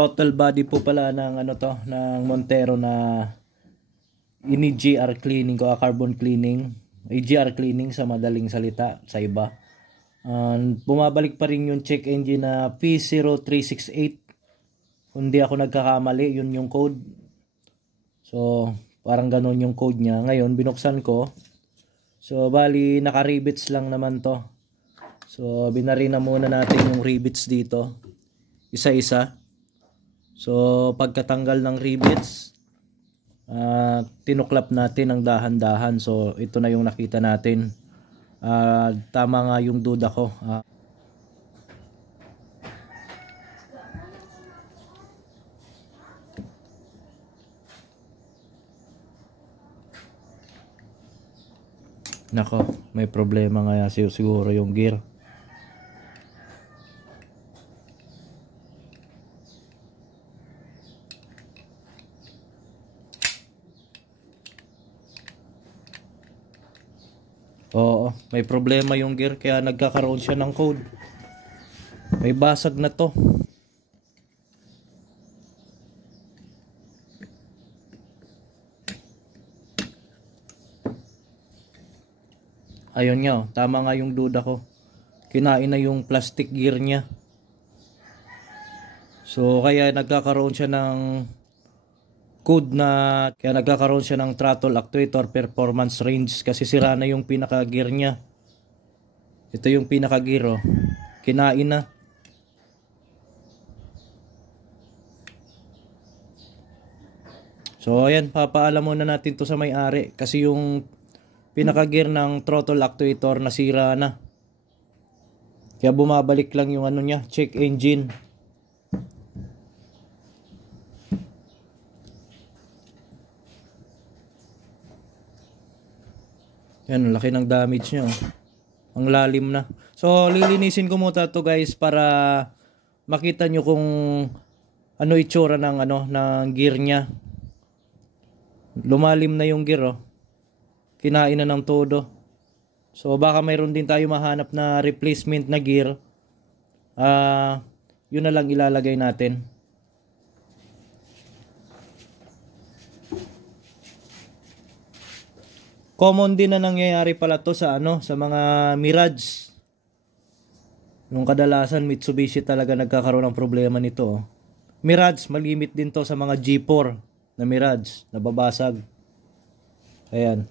throttle body po pala ng ano to, ng Montero na ini-GR cleaning ko, carbon cleaning. GR cleaning sa madaling salita sa iba. Bumabalik pa rin yung check engine na P0368. Kung di ako nagkakamali, yun yung code. So, parang ganun yung code niya. Ngayon, binuksan ko. So, bali, naka-rivets lang naman to. So, binari na muna natin yung rivets dito. Isa-isa. So, pagkatanggal ng rivets, tinuklap natin ng dahan-dahan. So, ito na yung nakita natin. Tama nga yung duda ko. Nako, may problema nga siguro yung gear. Oo, may problema yung gear kaya nagkakaroon siya ng code. May basag na to. Ayun nga, tama nga yung duda ko. Kinain na yung plastic gear niya. So kaya nagkakaroon siya ng code kaya nagkakaroon siya ng throttle actuator performance range kasi sira na yung pinaka gear niya. Ito yung pinaka gear, oh. Kinain na. So ayan, papaalam muna natin to sa may-ari kasi yung pinaka gear ng throttle actuator nasira na. Kaya bumabalik lang yung ano niya, check engine. Yan, laki ng damage niya, oh. Ang lalim na. So lilinisin ko muna to guys para makita nyo kung ano itsura ng ng gear niya. Lumalim na yung gear, oh. Kinain na ng todo. So baka mayroon din tayo mahanap na replacement na gear. Yun na lang ilalagay natin. Common din na nangyayari pala to sa sa mga Mirage. Nung kadalasan Mitsubishi talaga nagkakaroon ng problema nito, oh. Mirage, malimit din to sa mga G4 na Mirage, nababasag. Ayan.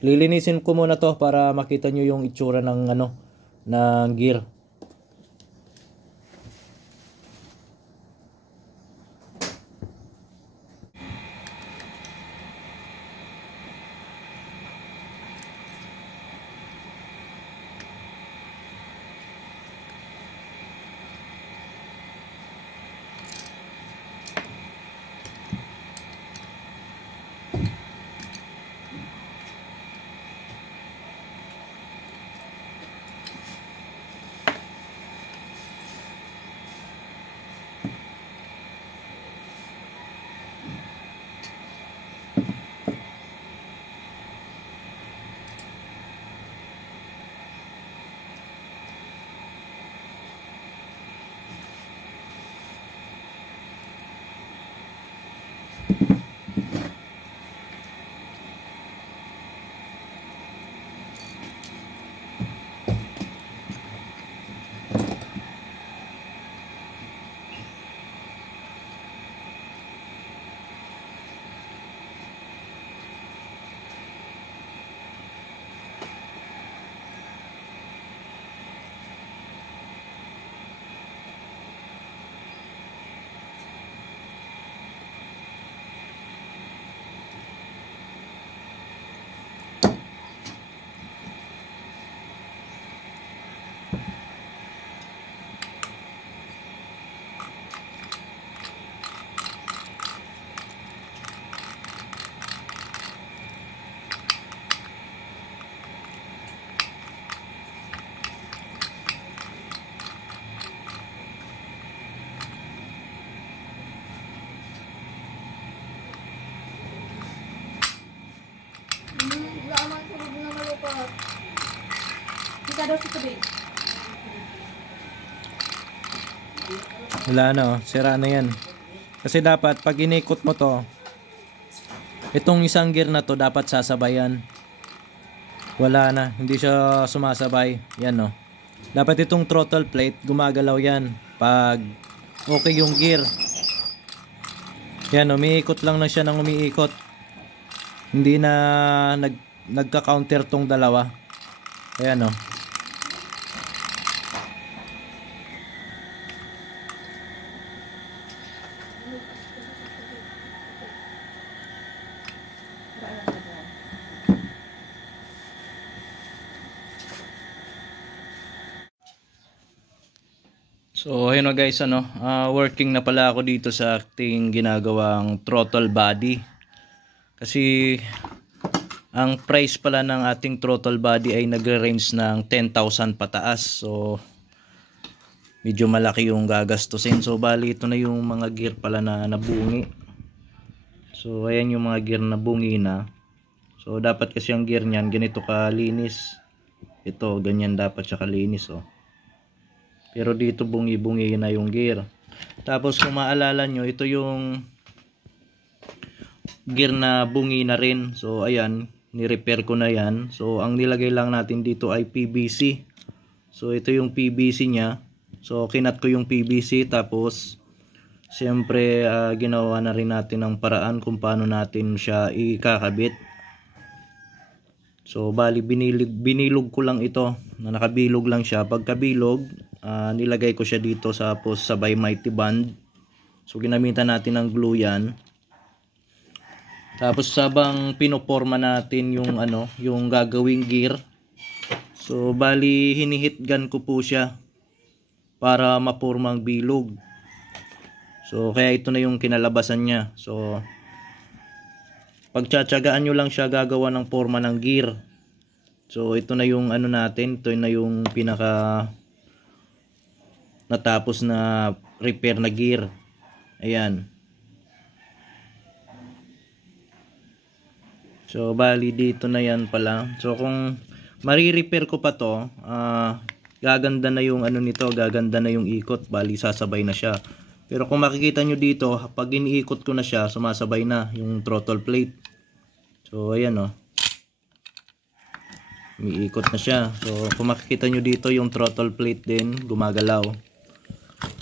Lilinisin ko muna to para makita nyo yung itsura ng ng gear. Wala na, oh. Sira na yan. Kasi dapat pag inikot mo to, itong isang gear na to dapat sasabayan. Wala na, hindi siya sumasabay. Yan, oh. Dapat itong throttle plate gumagalaw yan pag okay yung gear. Yan, umiikot lang na siya ng umiikot. Hindi na nagka-counter tong dalawa. Ayan, oh. So ayun na guys, working na pala ako dito sa ating ginagawang throttle body. Kasi ang price pala ng ating throttle body ay nagre-range ng 10,000 pataas. So medyo malaki yung gagastusin. So bali ito na yung mga gear pala na nabungi. So ayan yung mga gear na bungi na. So dapat kasi ang gear niyan ganito kalinis. Ito ganyan dapat siya kalinis, oh. Pero dito bungi-bungi na yung gear. Tapos kung maalala nyo, ito yung gear na bungi na rin. So ayan, ni-repair ko na yan. So ang nilagay lang natin dito ay PVC. So ito yung PVC nya. So kinat ko yung PVC, tapos siyempre ginawa na rin natin ang paraan kung paano natin siya ikakabit. So bali binilog ko lang ito, na nakabilog lang siya. Pagkabilog, nilagay ko siya dito sa sabay mighty band. So ginamitan natin ng glue yan. Tapos sabang pinoporma natin yung yung gagawing gear. So bali hinihit gun ko po siya para mapormang bilog. So kaya ito na yung kinalabasan niya. So pagtsatsagaan nyo lang siya gagawa ng forma ng gear. So ito na yung natin, ito na yung pinaka natapos na repair na gear. Ayan. So bali dito na yan pala. So kung mari-repair ko pa to, gaganda na yung nito, gaganda na yung ikot, bali sasabay na siya. Pero kung makikita nyo dito, pag iniikot ko na siya, sumasabay na yung throttle plate. So ayan, oh. Umiikot na siya. So kung makikita nyo dito, yung throttle plate din gumagalaw.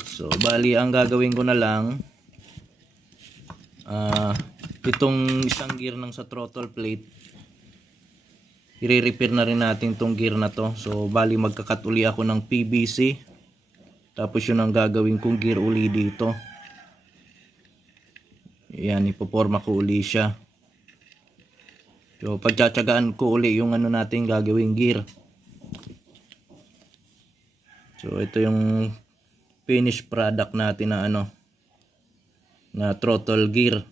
So bali ang gagawin ko na lang, itong isang gear ng sa throttle plate, i-repair na rin natin tong gear na to. So bali magkakat uli ako ng PVC. Tapos yun ang gagawin kong gear uli dito. Ayan, ipoporma ko uli siya. So pagtsatsagaan ko uli yung natin gagawing gear. So ito yung finished product natin na na throttle gear.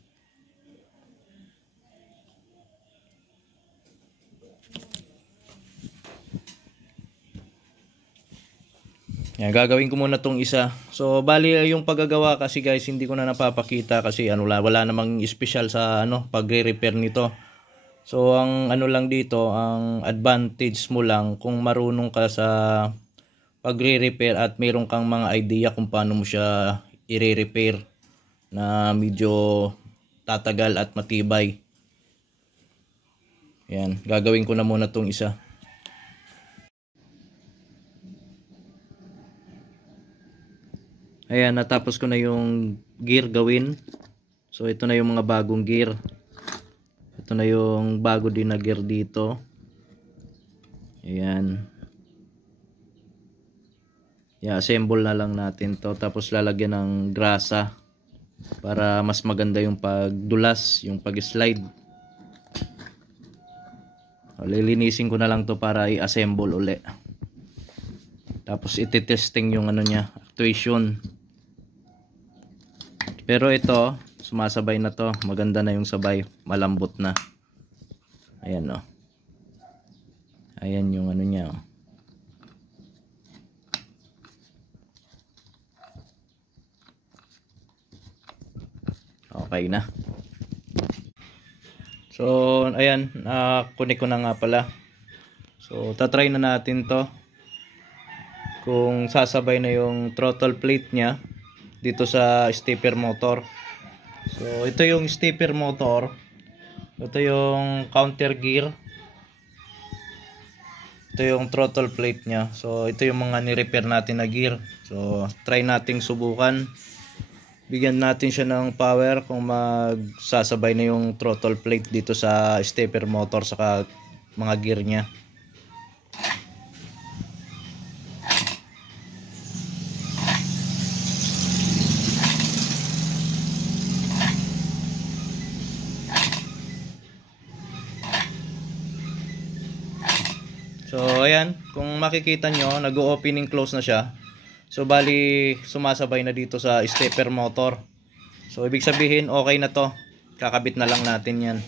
Yan, gagawin ko muna tong isa. So bali yung paggagawa kasi guys, hindi ko na napapakita kasi wala namang special sa pagre-repair nito. So ang lang dito, ang advantage mo lang kung marunong ka sa pagre-repair at meron kang mga idea kung paano mo siya i-repair na medyo tatagal at matibay. Yan, gagawin ko na muna tong isa. Ayan, natapos ko na yung gear gawin. So ito na yung mga bagong gear. Ito na yung bago din na gear dito. Ayan. I-assemble na lang natin to. Tapos lalagyan ng grasa para mas maganda yung pagdulas, yung pag-slide. Lilinisin ko na lang to para i-assemble uli. Tapos iti-testing yung niya, actuation. Pero ito, sumasabay na to. Maganda na yung sabay. Malambot na. Ayan, oh. Ayan yung niya, oh. Okay na. So, ayan. Kunik ko na nga pala. So, tatry na natin to. Kung sasabay na yung throttle plate nya. dito sa stepper motor. So ito yung stepper motor, ito yung counter gear, ito yung throttle plate nya. So ito yung mga ni-repair natin na gear. So try nating subukan, bigyan natin siya ng power kung magsasabay na yung throttle plate dito sa stepper motor saka mga gear nya. So ayan, kung makikita nyo, nag-opening close na siya. So bali sumasabay na dito sa stepper motor. So ibig sabihin okay na to, kakabit na lang natin yan.